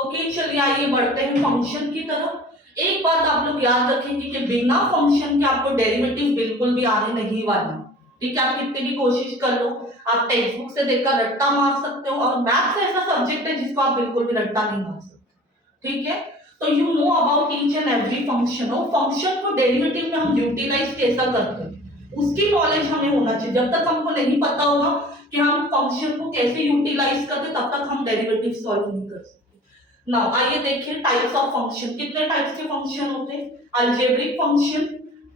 Okay, चलिए आइए बढ़ते हैं फंक्शन की तरफ। एक बात आप लोग याद रखेंगे कि बिना फंक्शन के आपको डेरिवेटिव बिल्कुल भी आने नहीं वाला। ठीक है, आप कितनी भी कोशिश कर लो, आप टेक्स्ट बुक से देखकर रट्टा मार सकते हो, और मैथ्स ऐसा सब्जेक्ट है जिसको आप बिल्कुल भी रट्टा नहीं मार सकते। ठीक है, तो you know about each and every function. और फंक्शन को डेरिवेटिव में हम यूटिलाइज कैसा करते हैं उसकी नॉलेज हमें होना चाहिए। जब तक हमको नहीं पता होगा कि हम फंक्शन को कैसे यूटिलाइज करते, तब तक हम डेरिवेटिव सॉल्व नहीं कर सकते। नाउ आइए देखिए टाइप्स ऑफ फंक्शन। कितने टाइप्स के फंक्शन होते हैं? Algebraic function,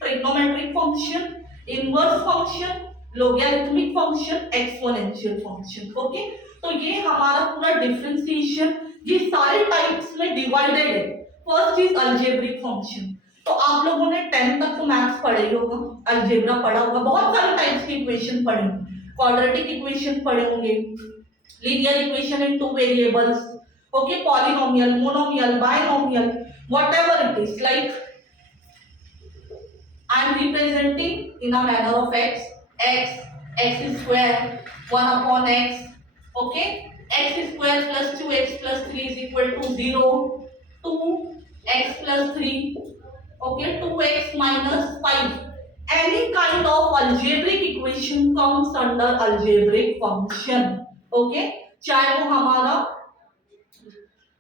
trigonometric function, inverse function, logarithmic function, exponential function. Okay, तो ये हमारा पूरा डिफरेंशिएशन ये सारे टाइप्स में डिवाइडेड है। First is algebraic function. तो आप लोगों ने 10 तक तो मैथ्स पढ़ा ही होगा, अलजेब्रा पढ़ा होगा, बहुत सारे टाइप्स की इक्वेशन पढ़े होंगे, क्वाड्रेटिक इक्वेशन पढ़े होंगे, linear equation in two variables, okay, polynomial, monomial, binomial, whatever it is. Like I am representing in a manner of x square 1 upon x, okay, x square plus 2x plus 3 is equal to 0, 2x plus 3, okay, 2x minus 5. Any kind of algebraic equation comes under algebraic function. okay, चाहे वो हमारा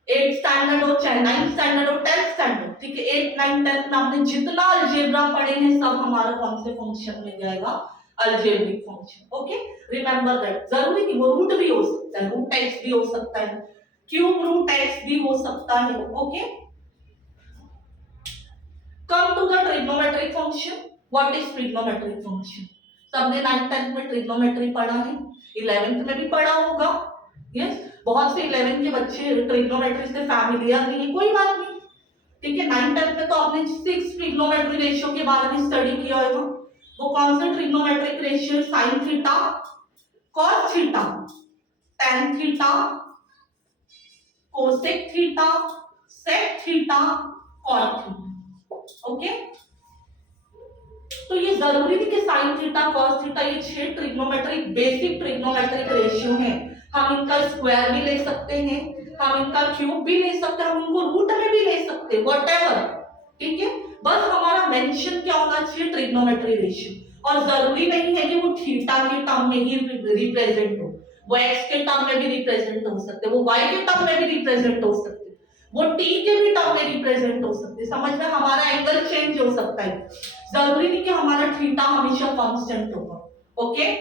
8 standard हो, चाहे 9 standard हो, 10 standard, ठीक है, 8 9 10 में आपने जितना अलजेब्रा पढ़े हैं सब हमारा कौन से फंक्शन में जाएगा? Algebraic function. Okay, remember that. जरूरी नहीं, वो रूट भी हो सकता है, रूट एक्स भी हो सकता है, क्यूब रूट एक्स भी हो सकता है। Okay, come to the trigonometric function. What is trigonometric function? सबने 9 10 में ट्रिग्नोमेट्री पढ़ा है, 11th में भी पढ़ा होगा। यस, बहुत से 11 के बच्चे ट्रिग्नोमेट्री से फैमिलियर नहीं है, कोई बात नहीं, ठीक है। 9 10 में तो आपने 6 ट्रिग्नोमेट्री रेशियो के बारे में स्टडी किया होगा। वो कौन सा trigonometric ratio? Sine theta, cos theta, tan theta, cosec theta, sec theta, cot theta. Okay, तो ये जरूरी नहीं कि साइन थीटा कॉस थीटा ये 6 ट्रिग्नोमेट्रिक बेसिक ट्रिग्नोमेट्रिक रेशियो हैं। हम इनका स्क्वायर भी ले सकते हैं, हम इनका क्यूब भी ले सकते हैं, हम इनको रूट में भी ले सकते हैं, व्हाटएवर, ठीक है। बस हमारा मेंशन क्या होना चाहिए? Trigonometry ratio. और जरूरी नहीं है कि वो थीटा के टर्म में ही रिप्रेजेंट हो, वो एक्स के टर्म में भी रिप्रेजेंट हो सकते, वो वाई के टर्म में भी रिप्रेजेंट हो सकते, वो टी के भी टर्म में रिप्रेजेंट हो सकते। समझ में? हमारा एंगल चेंज हो सकता है, जरूरी नहीं कि हमारा थीटा हमेशा कांस्टेंट होगा। Okay,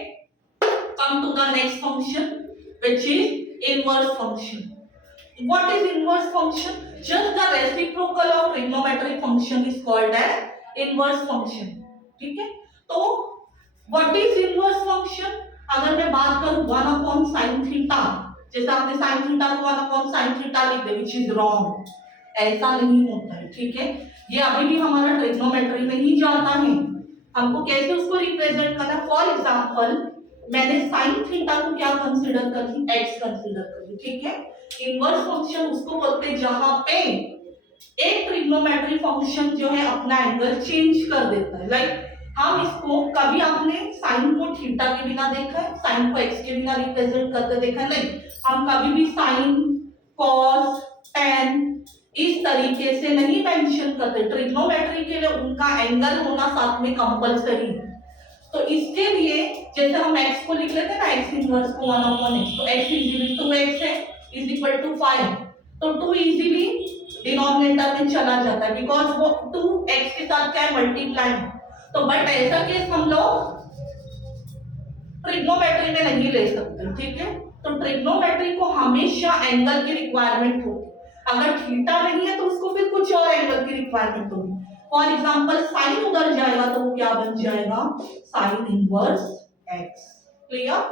come to the next function which is inverse function. What is inverse function? Just the reciprocal of trigonometric function is called as inverse function. ठीक है, तो what is inverse function? अगर मैं बात करूं 1 upon sin theta, जैसे आपने sin theta को 1 upon sin theta लिख दे, which is wrong, ऐसा नहीं होता है, ठीक है। ये अभी भी हमारा ट्रिग्नोमेट्री में ही जाता है। हमको कैसे उसको रिप्रेजेंट करना है? फॉर एग्जांपल मैंने साइन थीटा को क्या कंसीडर कर ली? एक्स कंसीडर कर ली, ठीक है। इनवर्स फंक्शन उसको बोलते हैं जहां पे एक ट्रिग्नोमेट्री फंक्शन जो है अपना एंगल चेंज कर देता है। लाइक हम इसको कभी आपने साइन को थीटा के बिना देखा है, साइन को एक्स के बिना रिप्रेजेंट करते देखा है? नहीं, हम कभी भी साइन, कॉस, टेन इस तरीके से नहीं मेंशन करते। ट्रिग्नोमेट्री के लिए उनका एंगल होना साथ में कंपलसरी है। तो इसके लिए जैसे हम x को लिख लेते हैं ना, x इनवर्स को 1 upon x, तो x इजीली 2x है इज इक्वल टू 5, तो 2 इजीली डिनोमिनेटर में चला जाता है, बिकॉज वो 2x के साथ क्या है? मल्टीप्लाई। तो बट ऐसा केस हम लोग ट्रिग्नोमेट्री में नहीं ले सकते, ठीक है। तो ट्रिग्नोमेट्री को हमेशा एंगल की रिक्वायरमेंट होगी। अगर थीटा नहीं है तो उसको फिर कुछ और एंगल की रिक्वायरमेंट होगी। फॉर एग्जाम्पल साइन उधर जाएगा तो वो क्या बन जाएगा? Sign inverse x. क्लियर?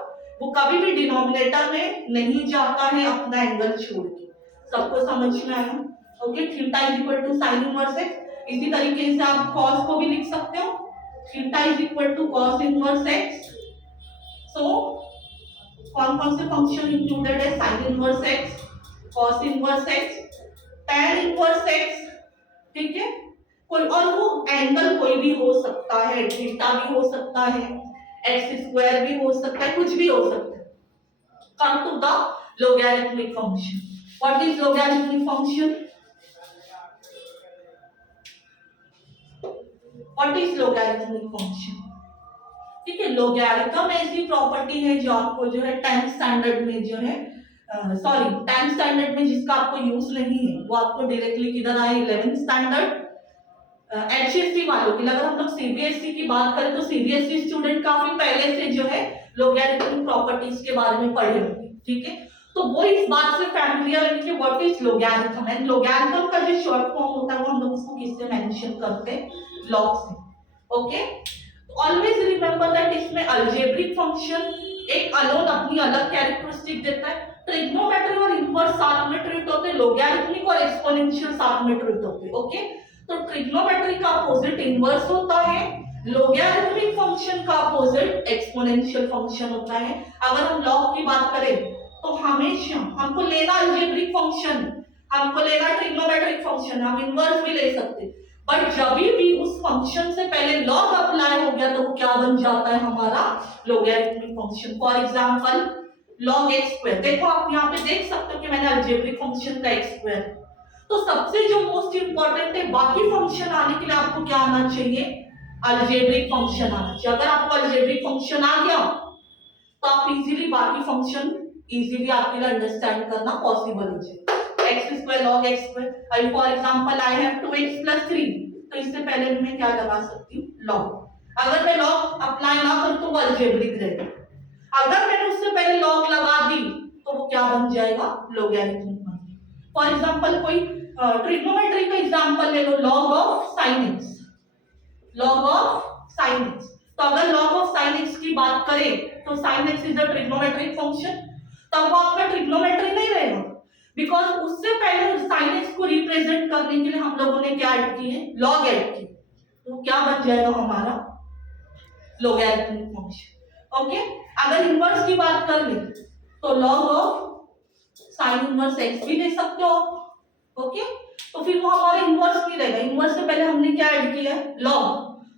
वो कभी भी डिनोमिनेटर में नहीं जाता है अपना एंगल छोड़ के। सबको समझ में आया? Okay, theta is equal to sine inverse x. इसी तरीके से आप कॉस को भी लिख सकते हो, theta is equal to cos inverse X. So कौन कौन से फंक्शन इंक्लूडेड है? Sine inverse X, cos inverse X, tan inverse X, ठीक है। कोई और वो एंगल कोई भी हो सकता है, थीटा भी हो सकता है, एक्स स्क्वायर भी हो सकता है, कुछ भी हो सकता है। Come to the logarithmic function. What is logarithmic function? What is logarithmic function? ठीक है, लॉगरिथम ऐसी प्रॉपर्टी है जो आपको जो है 10th स्टैंडर्ड में जो है सॉरी 10th स्टैंडर्ड में जिसका आपको यूज नहीं है वो आपको डायरेक्टली किधर आए 11th स्टैंडर्ड एचएससी वालों की। अगर हम लोग सीबीएसई की बात करें तो सीबीएसई स्टूडेंट काफी पहले से जो है लॉगरिथमिक प्रॉपर्टीज के बारे में पढ़े होंगे। ठीक है, तो वो इस बात से फैमिलियर है कि what is logarithm, and logarithm का जो शॉर्ट फॉर्म होता है वो हम लोग उसको किससे मेंशन करते हैं? लॉग से। ओके, ऑलवेज रिमेंबर दैट इसमें अलजेब्रिक फंक्शन एक अलोन अपनी अलग कैरेक्टरिस्टिक देता है, ट्रिग्नोमेट्री और इनवर्स साथ में ट्रीट होते हैं, लॉगरिथमिक और एक्सपोनेंशियल साथ में ट्रीट होते हैं। ओके, तो ट्रिग्नोमेट्री का अपोजिट इनवर्स होता है, लॉगरिथमिक फंक्शन का अपोजिट एक्सपोनेंशियल फंक्शन होता है। अगर हम लॉग की बात करें तो हमेशा हमको लेना अलजेब्रिक फंक्शन, हमको लेना ट्रिग्नोमेट्रिक फंक्शन, हम इनवर्स भी ले सकते, बट जब भी उस फंक्शन से पहले लॉग अप्लाई हो गया तो वो क्या बन जाता है? हमारा logarithmic function. For example log x square, देखो आप यहाँ पे देख सकते हो कि मैंने अलजेब्रिक फंक्शन का x स्क्वायर, तो सबसे जो मोस्ट इंपॉर्टेंट है बाकी फंक्शन आने के लिए आपको क्या आना चाहिए? अलजेब्रिक फंक्शन आना चाहिए। अगर आपको अलजेब्रिक फंक्शन आ गया तो आप इजीली बाकी फंक्शन इजीली आपके लिए अंडरस्टैंड करना पॉसिबल हो जाए। X square log x square, for example I have 2x + 3, तो इससे पहले मैं क्या लगा सकती हूँ? लॉग। अगर मैं लॉग अप्लाई ना करूं तो वो अलजेब्रिक रहेगा, अगर मैंने उससे पहले लॉग लगा दी तो वो क्या बन जाएगा? लॉगरिथमिक। फॉर एग्जांपल कोई ट्रिग्नोमेट्री का एग्जांपल ले लो, log of sin x, log of sin x। तो अगर लॉग ऑफ sin x की बात करें तो sin x is a trigonometric function, तब वो आपका ट्रिग्नोमेट्री नहीं रहेगा, बिकॉज उससे पहले sin x को रिप्रेजेंट करने के लिए हम लोगों ने क्या ऐड की है? लॉग ऐड की, तो क्या बन जाएगा हमारा? Logarithmic function. ओके, अगर इनवर्स की बात कर ले तो log of sin inverse x भी ले सकते हो। ओके, तो फिर वो हमारा इनवर्स नहीं रहेगा, इनवर्स से पहले हमने क्या ऐड किया है? लॉग,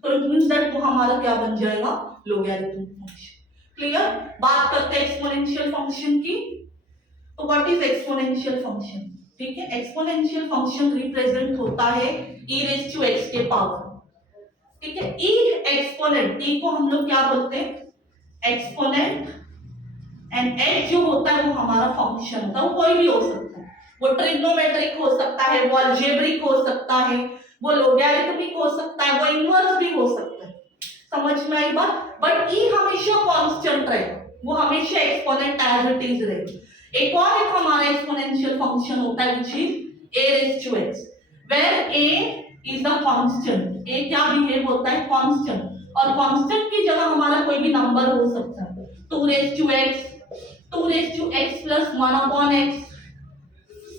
तो इट मींस दैट वो हमारा क्या बन जाएगा? Logarithmic function. क्लियर? बात करते हैं एक्सपोनेंशियल फंक्शन की। तो व्हाट इज एक्सपोनेंशियल फंक्शन? ठीक है, एक्सपोनेंशियल फंक्शन रिप्रेजेंट होता है e⁻x के पावर। ठीक है, ई एक्सपोनेंट, ई को हम लोग क्या बोलते हैं? एक्सपोनेंट, एंड एच जो होता है वो हमारा फंक्शन होता है, वो कोई भी हो सकता है, वो ट्रिग्नोमेट्रिक हो सकता है, वो अलजेब्रिक हो सकता है, वो लॉगरिथमिक हो सकता है, वो इनवर्स भी हो सकता है। समझ में आई बात? बट ई हमेशा कांस्टेंट रहेगा, वो हमेशा एक्सपोनेंट एज इट इज रहेगा। एक और एक हमारा एक्सपोनेंशियल फंक्शन होता है which is a⁻x, where a is a constant. a क्या बिहेव होता है? कांस्टेंट, और कांस्टेंट की जगह हमारा कोई भी नंबर हो सकता है, 2⁻x, 2⁻x + 1/x,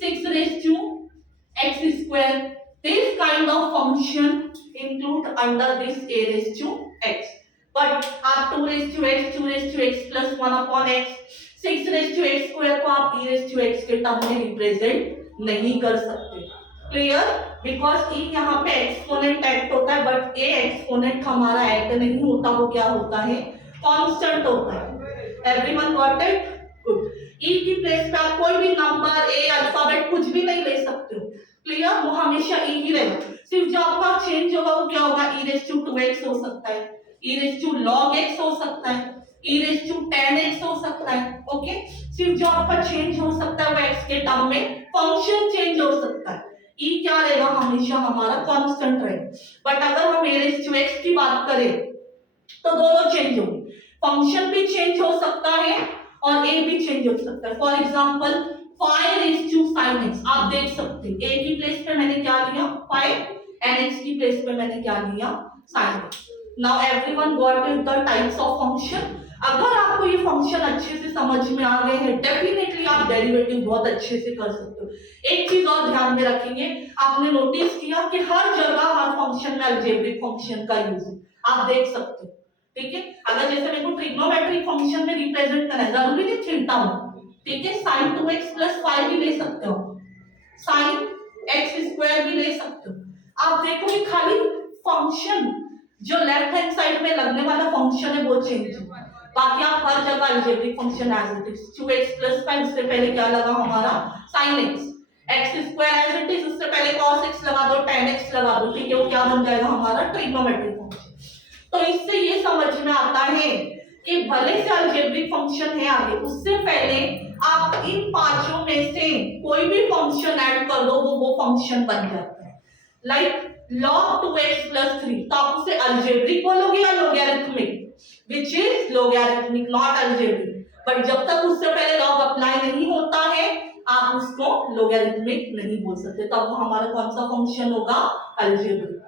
6⁻x²। This kind of function include under this a⁻x, but आप 2⁻x, 2⁻x + 1/x, 6⁻x² को आप e⁻x के टर्म में रिप्रेजेंट नहीं कर सकते। क्लियर? बिकॉज e यहाँ पे एक्सपोनेंट एक्ट होता है, बट a एक्सपोनेंट हमारा एक्ट नहीं होता, वो क्या होता है? कांस्टेंट होता है। Everyone got it? Good. e की प्लेस पे आप कोई भी नंबर, a, अल्फाबेट कुछ भी नहीं ले सकते हो। क्लियर? वो हमेशा e ही रहेगा, सिर्फ जो आपका चेंज होगा वो क्या होगा? e⁻2x हो सकता है, e⁻log x हो सकता है, e⁻10x हो सकता है। ओके, सिर्फ जो आपका चेंज हो सकता है वो x के टर्म में, फंक्शन चेंज हो सकता है, e क्या रहेगा? हमेशा हमारा कांस्टेंट रहेगा। बट अगर हम a⁻x की बात करें तो दोनों चेंज होंगे, फंक्शन भी चेंज हो सकता है और a भी चेंज हो सकता है। फॉर एग्जांपल 5⁻sin x, आप देख सकते हैं a की प्लेस पे मैंने क्या लिया? 5, and x की प्लेस पे मैंने क्या लिया? sin x। Now everyone got it the types of function. अगर आपको ये फंक्शन अच्छे से समझ में आ गए हैं, डेफिनेटली आप डेरिवेटिव बहुत अच्छे से कर सकते हो। एक चीज और ध्यान में रखेंगे, आपने नोटिस किया कि हर जगह हर फंक्शन में अलजेब्रिक फंक्शन का यूज है, आप देख सकते हो। ठीक है, अगर जैसे मेरे को ट्रिग्नोमेट्रिक फंक्शन में रिप्रेजेंट करना है, जरूरी नहीं थीटा हो, ठीक है, sin 2x + 5 भी ले सकते हो, sin x² भी ले सकते हो। आप देखोगे खाली फंक्शन जो लेफ्ट हैंड साइड में लगने वाला फंक्शन है वो चेंज होगा, बाकी आप हर जगह algebraic function as it is 2x plus 5 उससे पहले क्या लगा हमारा sin x, x square as it is उससे पहले cos x लगा दो, tan x लगा दो, ठीक है, वो क्या बन जाएगा हमारा ट्रिग्नोमेट्रिक फंक्शन। तो इससे ये समझ में आता है कि भले से अलजेब्रिक फंक्शन है आगे, उससे पहले आप इन पांचों में से कोई भी फंक्शन ऐड कर दो वो फंक्शन बन जाता है। लाइक log 2x plus 3, तो आप उसे अलजेब्रिक बोलोगे या logarithmic, which is logarithmic not algebraic. But जब तक उससे पहले लॉग अप्लाई नहीं होता है आप उसको लोगैरिथमिक नहीं बोल सकते, तब वो हमारा कौन सा फंक्शन होगा, अलजेब्रिक।